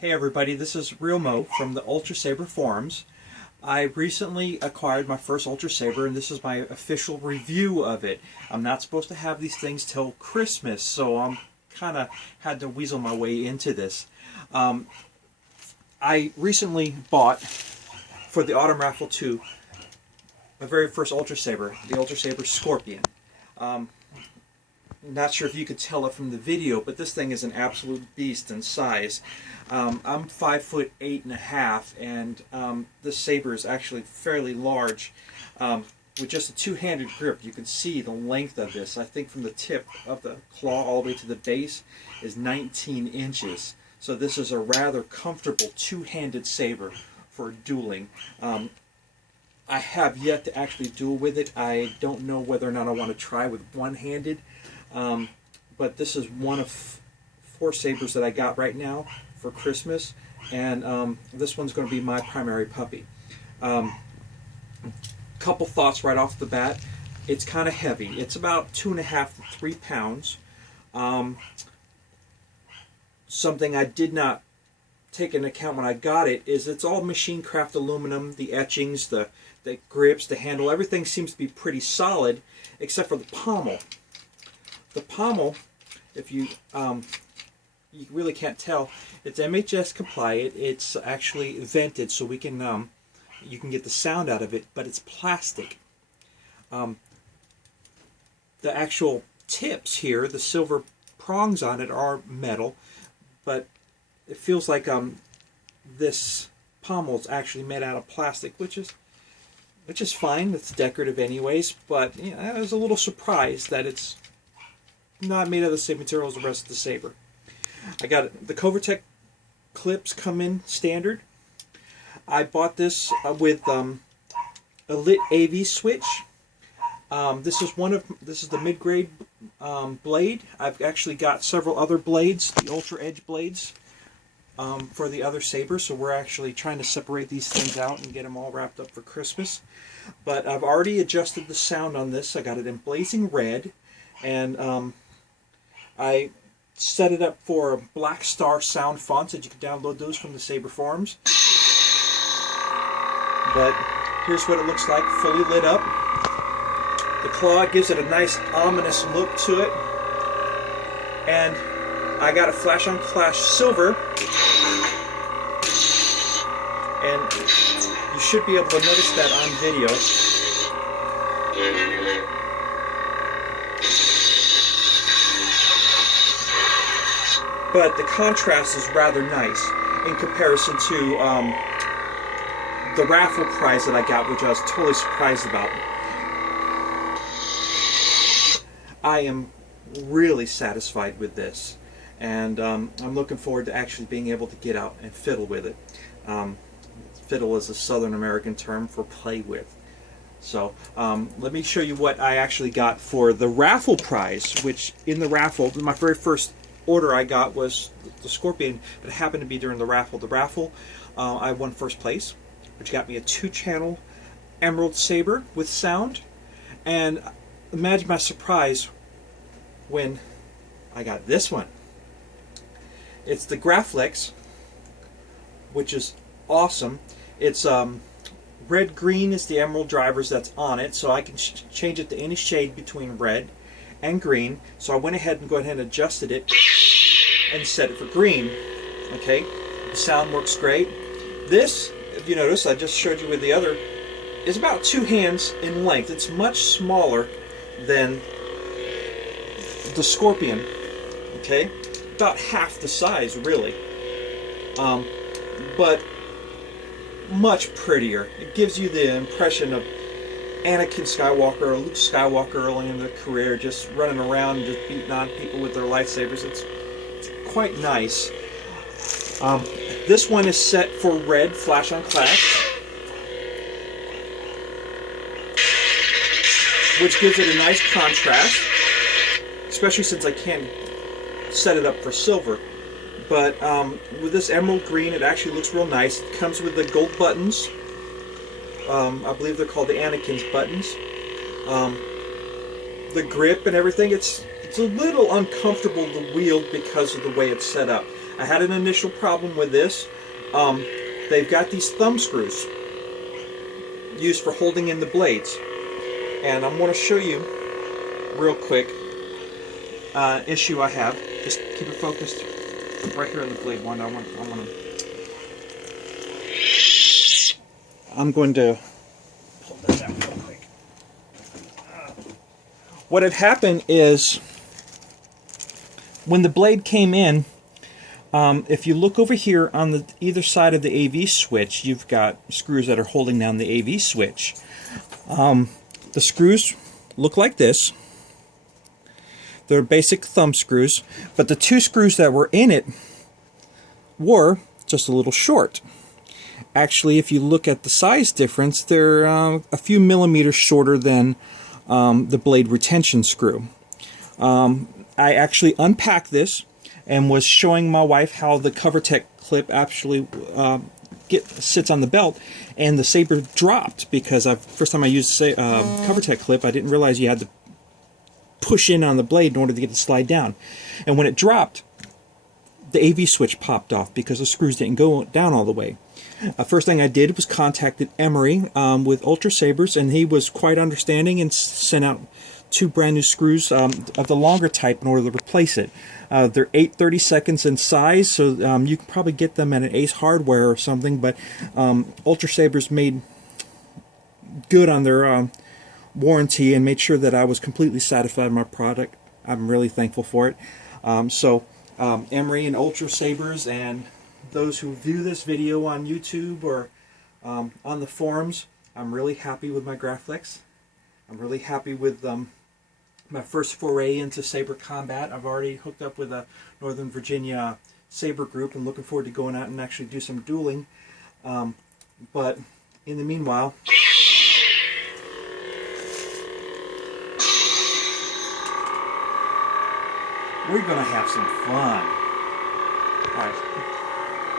Hey everybody, this is Real Mo from the Ultra Saber Forums. I recently acquired my first Ultra Saber and this is my official review of it. I'm not supposed to have these things till Christmas, so I'm kind of had to weasel my way into this. I recently bought, for the Autumn Raffle 2, my very first Ultra Saber, the Ultra Saber Scorpion. Not sure if you could tell it from the video, but this thing is an absolute beast in size. I'm 5'8½", and this saber is actually fairly large. With just a two-handed grip, you can see the length of this. I think from the tip of the claw all the way to the base is 19 inches. So this is a rather comfortable two-handed saber for dueling. I have yet to actually duel with it. I don't know whether or not I want to try with one-handed. But this is one of 4 sabers that I got right now for Christmas, and this one's going to be my primary puppy. Couple thoughts right off the bat. It's kind of heavy. It's about 2.5 to 3 pounds. Something I did not take into account when I got it is it's all machine craft aluminum. The etchings, the grips, the handle, everything seems to be pretty solid except for the pommel. The pommel, if you really can't tell, it's MHS compliant. It's actually vented so we can you can get the sound out of it, but it's plastic. The actual tips here, the silver prongs on it, are metal, but it feels like this pommel is actually made out of plastic, which is fine. It's decorative anyways, but you know, I was a little surprised that it's not made of the same material as the rest of the saber. I got the Covertech clips come in standard. I bought this with a lit AV switch. This is the mid-grade blade. I've actually got several other blades, the Ultra Edge blades, for the other sabers. So we're actually trying to separate these things out and get them all wrapped up for Christmas. But I've already adjusted the sound on this. I got it in blazing red, and I set it up for Black Star sound fonts, and you can download those from the Saber Forums. But here's what it looks like fully lit up. The claw gives it a nice ominous look to it. And I got a Flash on Clash silver. And you should be able to notice that on video. But the contrast is rather nice in comparison to the raffle prize that I got, which I was totally surprised about. I am really satisfied with this, and I'm looking forward to actually being able to get out and fiddle with it. Fiddle is a Southern American term for play with. So let me show you what I actually got for the raffle prize, which in the raffle, my very first order I got was the Scorpion, but it happened to be during the raffle. The raffle, I won first place, which got me a 2-channel Emerald Saber with sound. And imagine my surprise when I got this one. It's the Graflex, which is awesome. It's red-green is the emerald drivers that's on it, so I can change it to any shade between red and green. So I went ahead and adjusted it and set it for green. Okay, the sound works great. This, if you notice, I just showed you with the other, is about 2 hands in length. It's much smaller than the Scorpion. Okay, about half the size really, but much prettier. It gives you the impression of Anakin Skywalker or Luke Skywalker early in their career, just running around and just beating on people with their lightsabers. It's quite nice. This one is set for red Flash on Clash, which gives it a nice contrast, especially since I can't set it up for silver. But with this emerald green, it actually looks real nice. It comes with the gold buttons. I believe they're called the Anakin's buttons. The grip and everything, it's a little uncomfortable to wield because of the way it's set up. I had an initial problem with this. They've got these thumb screws used for holding in the blades, and I'm going to show you real quick issue I have. Just keep it focused right here on the blade one. I'm going to pull this out real quick. What had happened is when the blade came in, if you look over here on the either side of the AV switch, you've got screws that are holding down the AV switch. The screws look like this. They're basic thumb screws, but the two screws that were in it were just a little short. Actually, if you look at the size difference, they're a few millimeters shorter than the blade retention screw. I actually unpacked this and was showing my wife how the CoverTech clip actually sits on the belt, and the saber dropped because first time I used a CoverTech clip, I didn't realize you had to push in on the blade in order to get it to slide down. And when it dropped, the AV switch popped off because the screws didn't go down all the way. First thing I did was contacted Emery with Ultra Sabers, and he was quite understanding and sent out 2 brand new screws of the longer type in order to replace it. They're 8/32 in size, so you can probably get them at an Ace Hardware or something, but Ultra Sabers made good on their warranty and made sure that I was completely satisfied with my product. I'm really thankful for it. Emery and Ultra Sabers and those who view this video on YouTube or on the forums, I'm really happy with my Graflex. I'm really happy with my first foray into saber combat. I've already hooked up with a Northern Virginia saber group and looking forward to going out and actually do some dueling. But in the meanwhile, we're going to have some fun. All right.